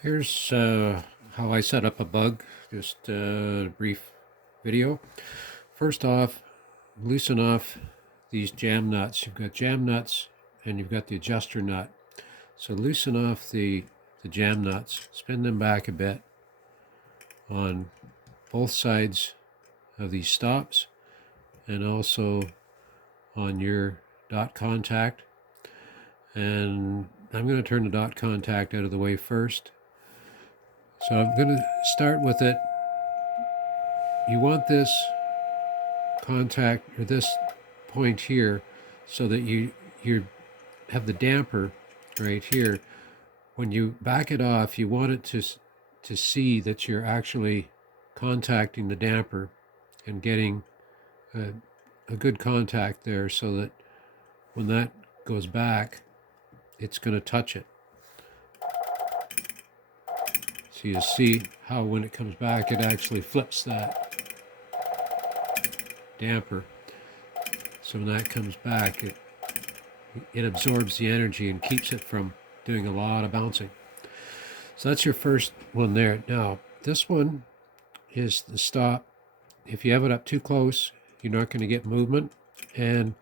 Here's how I set up a bug, just a brief video. First off, loosen off these jam nuts. You've got jam nuts and you've got the adjuster nut. So loosen off the jam nuts, spin them back a bit on both sides of these stops and also on your dot contact. And I'm going to turn the dot contact out of the way first. So I'm going to start with it. You want this contact, or this point here, so that you have the damper right here. When you back it off, you want it to see that you're actually contacting the damper and getting a good contact there, so that when that goes back, it's going to touch it. So you see how when it comes back, it actually flips that damper. So when that comes back, it absorbs the energy and keeps it from doing a lot of bouncing. So that's your first one there. Now, this one is the stop. If you have it up too close, you're not going to get movement. And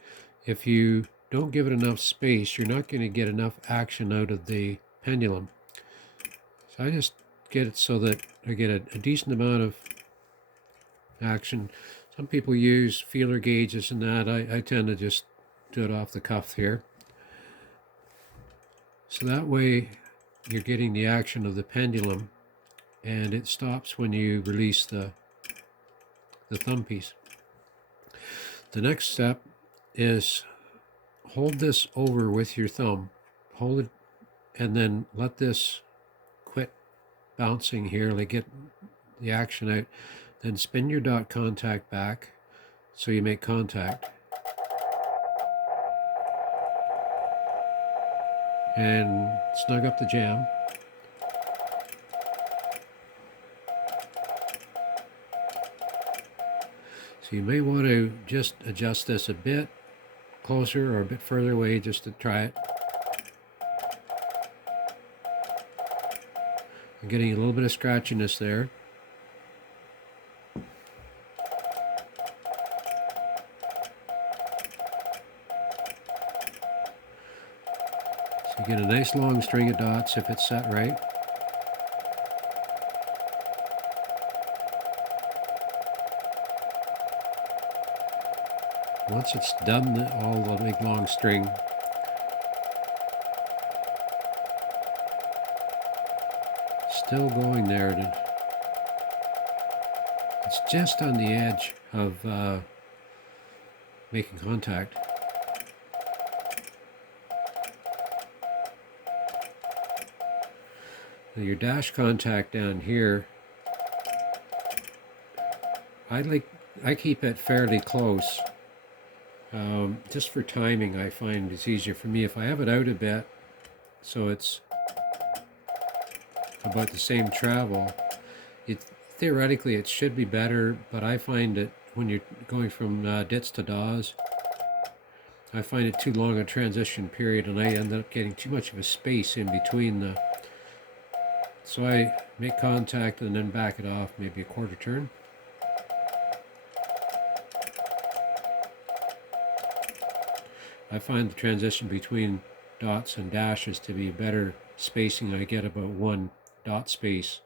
if you don't give it enough space, you're not going to get enough action out of the pendulum. So I just get it so that I get a decent amount of action. Some people use feeler gauges and that. I tend to just do it off the cuff here. So that way you're getting the action of the pendulum, and it stops when you release the thumb piece. The next step is hold this over with your thumb. Hold it and then let this quit bouncing here, like get the action out. Then spin your dot contact back so you make contact. And snug up the jam. So you may want to just adjust this a bit closer or a bit further away just to try it. I'm getting a little bit of scratchiness there. So you get a nice long string of dots if it's set right. Once it's done, all the big long string, still going there. It's just on the edge of making contact. Now your dash contact down here, I keep it fairly close. Just for timing, I find it's easier for me if I have it out a bit, so it's about the same travel. Theoretically, it should be better, but I find it when you're going from dits to DAWs, I find it too long a transition period, and I end up getting too much of a space in between the. So I make contact and then back it off, maybe a quarter turn. I find the transition between dots and dashes to be better spacing. I get about 1 dot space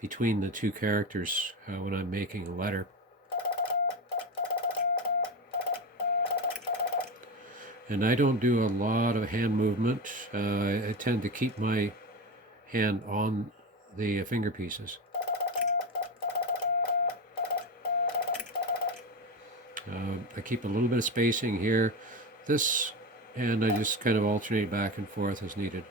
between the two characters when I'm making a letter. And I don't do a lot of hand movement. I tend to keep my hand on the finger pieces. I keep a little bit of spacing here. This, and I just kind of alternate back and forth as needed.